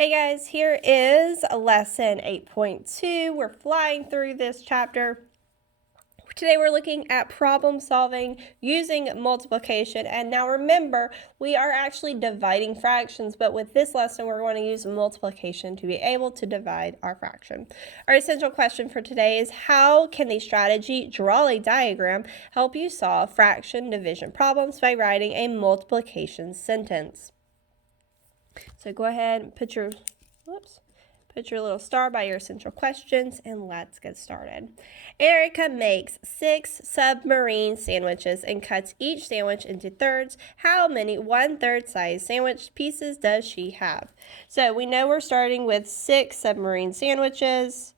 Hey guys, here is lesson 8.2. We're flying through this chapter. Today we're looking at problem solving using multiplication. And now remember, we are actually dividing fractions, but with this lesson we're going to use multiplication to be able to divide our fraction. Our essential question for today is, how can the strategy draw a diagram help you solve fraction division problems by writing a multiplication sentence? So go ahead and put your little star by your essential questions, and let's get started. Erica makes 6 submarine sandwiches and cuts each sandwich into thirds. How many 1/3 size sandwich pieces does she have? So we know we're starting with 6 submarine sandwiches,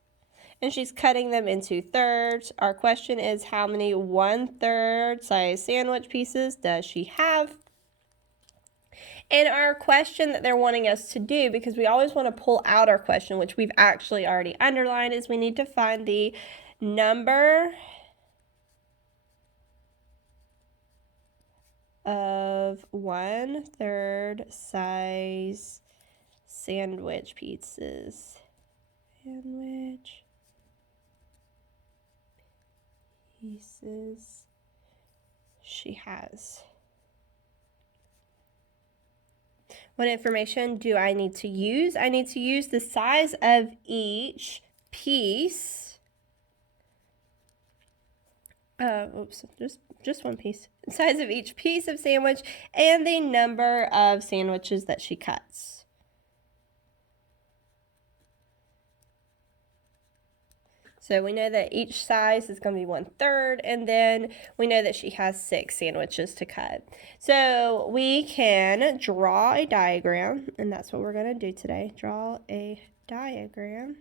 and she's cutting them into thirds. Our question is, how many 1/3 size sandwich pieces does she have? And our question that they're wanting us to do, because we always want to pull out our question, which we've actually already underlined, is we need to find the number of 1/3 size sandwich pieces. Sandwich pieces she has. What information do I need to use? I need to use the size of each piece. Just one piece. The size of each piece of sandwich and the number of sandwiches that she cuts. So we know that each size is going to be 1/3, and then we know that she has 6 sandwiches to cut. So we can draw a diagram, and that's what we're going to do today. Draw a diagram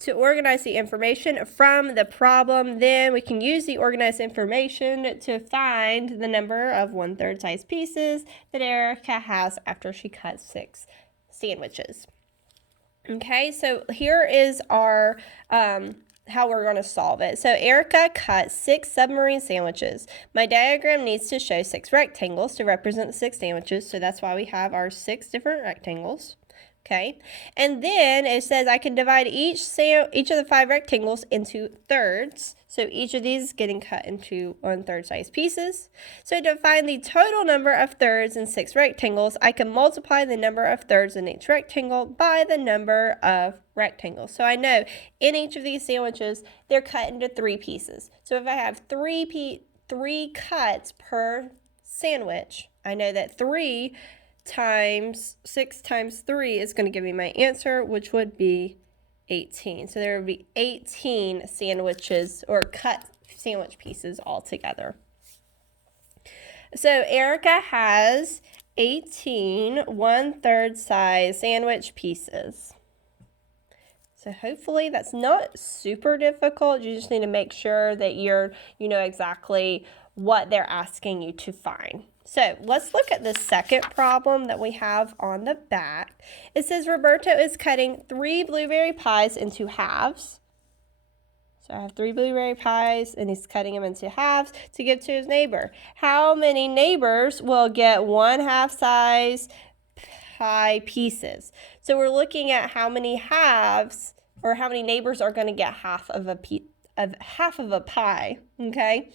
to organize the information from the problem. Then we can use the organized information to find the number of 1/3 size pieces that Erica has after she cuts 6 sandwiches. Okay, so here is our how we're going to solve it. So Erica cut 6 submarine sandwiches. My diagram needs to show 6 rectangles to represent the 6 sandwiches, so that's why we have our 6 different rectangles. Okay, and then it says I can divide each of the 5 rectangles into thirds. So each of these is getting cut into 1/3 size pieces. So to find the total number of thirds in 6 rectangles, I can multiply the number of thirds in each rectangle by the number of rectangles. So I know in each of these sandwiches, they're cut into 3 pieces. So if I have 3 cuts per sandwich, I know that 3 times 6 times 3 is going to give me my answer, which would be 18. So there would be 18 sandwiches or cut sandwich pieces altogether. So Erica has 18 1/3 size sandwich pieces. So hopefully that's not super difficult. You just need to make sure that you know exactly what they're asking you to find. So let's look at the second problem that we have on the back. It says Roberto is cutting 3 blueberry pies into halves. So I have 3 blueberry pies, and he's cutting them into halves to give to his neighbor. How many neighbors will get 1/2 size pie pieces? So we're looking at how many halves, or how many neighbors are going to get half of a pie, okay?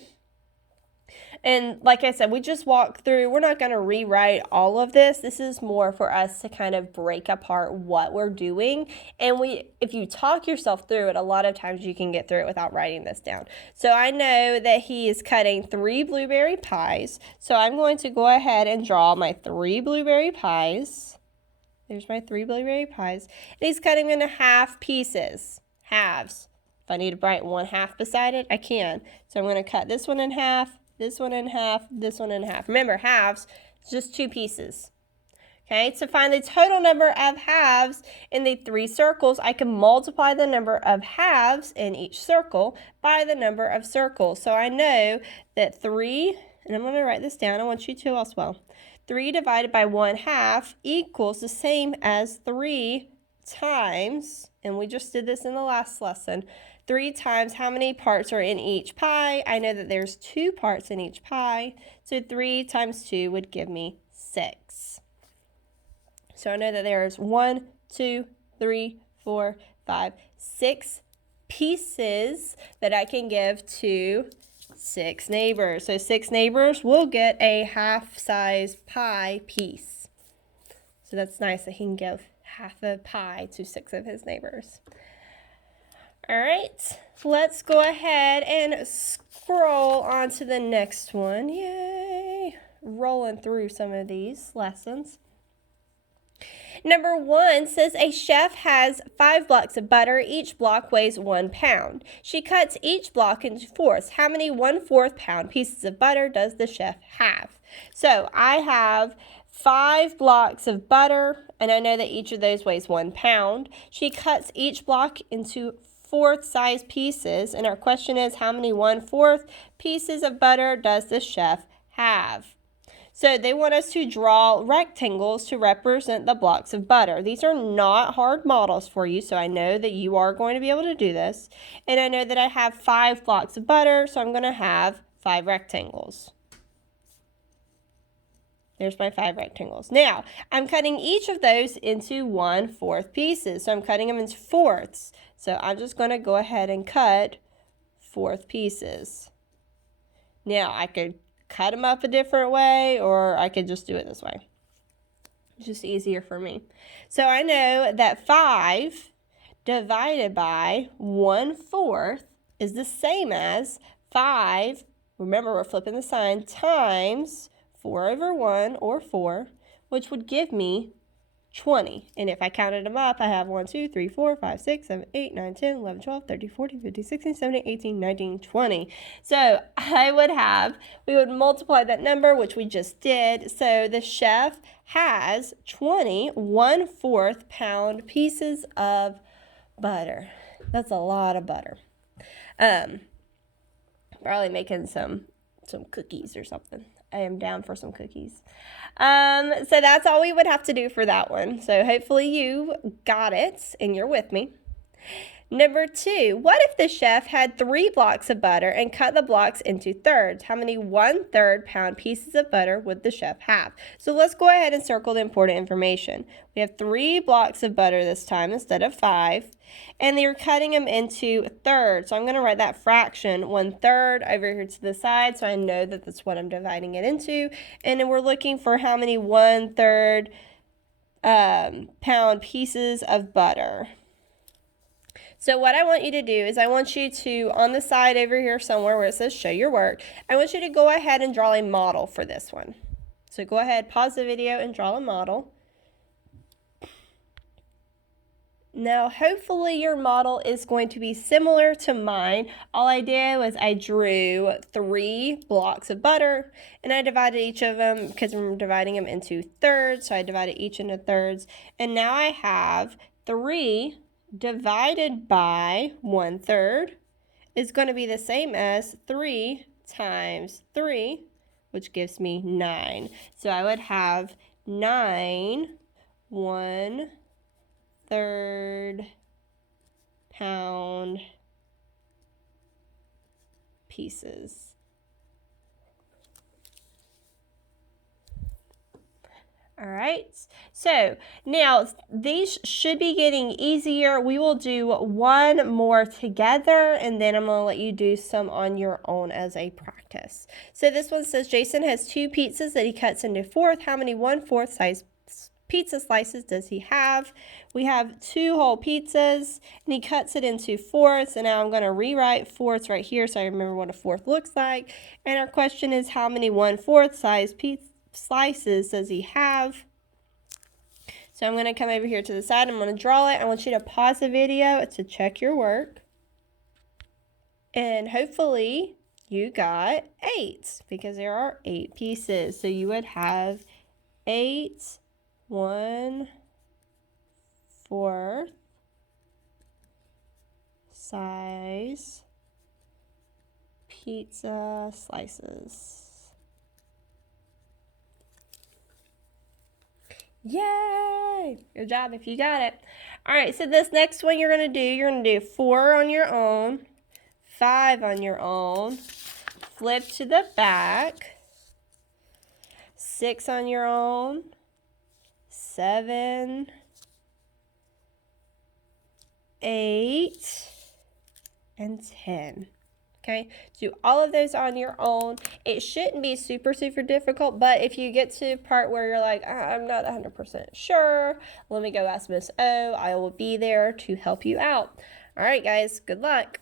And like I said, we just walked through. We're not going to rewrite all of this. This is more for us to kind of break apart what we're doing. And if you talk yourself through it, a lot of times you can get through it without writing this down. So I know that he is cutting 3 blueberry pies. So I'm going to go ahead and draw my 3 blueberry pies. There's my 3 blueberry pies. And he's cutting them into half pieces, halves. If I need to write 1/2 beside it, I can. So I'm going to cut this one in half, this one in half, this one in half. Remember, halves, it's just 2 pieces. Okay, to find the total number of halves in the 3 circles, I can multiply the number of halves in each circle by the number of circles. So I know that 3, and I'm going to write this down, I want you to as well. 3 divided by 1/2 equals the same as 3 times, and we just did this in the last lesson, 3 times how many parts are in each pie. I know that there's 2 parts in each pie, so 3 times 2 would give me 6. So I know that there's 1, 2, 3, 4, 5, 6 pieces that I can give to 6 neighbors. So 6 neighbors will get a half-size pie piece. So that's nice that he can give half a pie to 6 of his neighbors. All right, let's go ahead and scroll on to the next one. Yay! Rolling through some of these lessons. Number 1 says a chef has 5 blocks of butter. Each block weighs 1 pound. She cuts each block into fourths. How many 1/4 pound pieces of butter does the chef have? So I have 5 blocks of butter, and I know that each of those weighs 1 pound. She cuts each block into fourth size pieces, and our question is how many 1/4 pieces of butter does the chef have? So they want us to draw rectangles to represent the blocks of butter. These are not hard models for you, so I know that you are going to be able to do this. And I know that I have 5 blocks of butter, so I'm going to have 5 rectangles. There's my 5 rectangles. Now, I'm cutting each of those into 1/4 pieces. So I'm cutting them into fourths. So I'm just going to go ahead and cut fourth pieces. Now, I could cut them up a different way, or I could just do it this way. It's just easier for me. So I know that 5 divided by 1/4 is the same as 5, remember we're flipping the sign, times 4/1, or 4, which would give me 20. And if I counted them up, I have 1, 2, 3, 4, 5, 6, 7, 8, 9, 10, 11, 12, 13, 14, 15, 16, 17, 18, 19, 20. So we would multiply that number, which we just did. So the chef has 20 1/4 pound pieces of butter. That's a lot of butter. Probably making some cookies or something. I am down for some cookies. So that's all we would have to do for that one. So hopefully you got it and you're with me. Number 2, what if the chef had 3 blocks of butter and cut the blocks into thirds? How many 1/3 pound pieces of butter would the chef have? So let's go ahead and circle the important information. We have 3 blocks of butter this time instead of 5, and they're cutting them into thirds. So I'm going to write that fraction 1/3 over here to the side, so I know that that's what I'm dividing it into. And then we're looking for how many 1/3 pound pieces of butter. So what I want you to do is I want you to, on the side over here somewhere where it says show your work, I want you to go ahead and draw a model for this one. So go ahead, pause the video and draw a model. Now, hopefully your model is going to be similar to mine. All I did was I drew 3 blocks of butter, and I divided each of them because I'm dividing them into thirds. So I divided each into thirds, and now I have 3 divided by 1/3 is going to be the same as 3 times 3, which gives me 9. So I would have 9 1/3 pound pieces. All right, so now these should be getting easier. We will do one more together, and then I'm going to let you do some on your own as a practice. So this one says Jason has 2 pizzas that he cuts into fourths. How many 1/4 size pizza slices does he have? We have 2 whole pizzas, and he cuts it into fourths. And now I'm going to rewrite fourths right here so I remember what a fourth looks like. And our question is how many 1/4 size pizza slices does he have? So I'm going to come over here to the side. I'm going to draw it. I want you to pause the video to check your work. And hopefully you got 8 because there are 8 pieces. So you would have 8 1/4 size pizza slices. Yay! Good job if you got it. All right, so this next one you're going to do 4 on your own, 5 on your own, flip to the back, 6 on your own, 7, 8, and 10. Okay, do all of those on your own. It shouldn't be super, super difficult, but if you get to a part where you're like, I'm not 100% sure, let me go ask Miss O. I will be there to help you out. All right, guys, good luck.